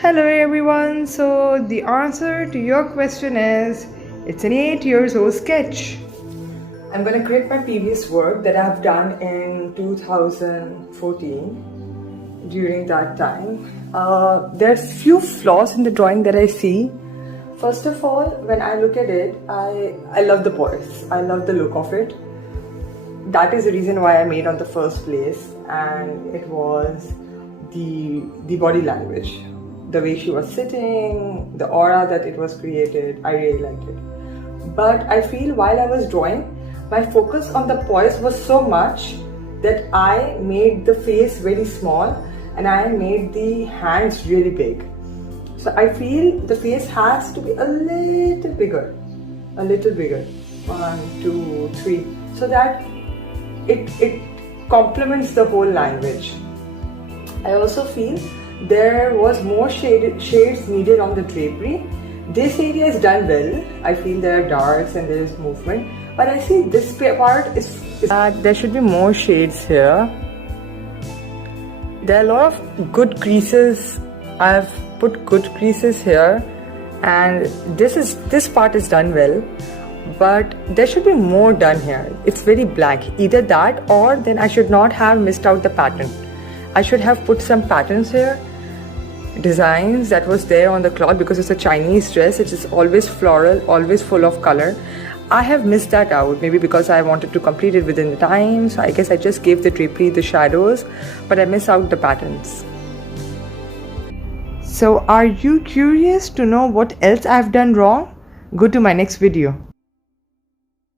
Hello everyone. So the answer to your question is it's an 8 years old sketch. I'm going to create my previous work that I've done in 2014 during that time. There's few flaws in the drawing that I see. First of all, when I look at it, I love the voice. I love the look of it. That is the reason why I made on the first place, and it was the body language, the way she was sitting, the aura that it was created. I really liked it. But I feel while I was drawing, my focus on the poise was so much that I made the face very small and I made the hands really big. So I feel the face has to be a little bigger. 1, 2, 3, so that it complements the whole language. I also feel there was more shades needed on the drapery. This area is done well. I feel there are darks and there is movement, but I see this part is there should be more shades here. There are a lot of good creases. I've put good creases here, and this part is done well, but there should be more done here. It's very blank. Either that, or then I should not have missed out the pattern. I should have put some patterns here, designs that was there on the cloth, because it's a Chinese dress. It is always floral, always full of color. I have missed that out, maybe because I wanted to complete it within the time. So I guess I just gave the drapery the shadows, but I miss out the patterns. So are you curious to know what else I've done wrong? Go to my next video.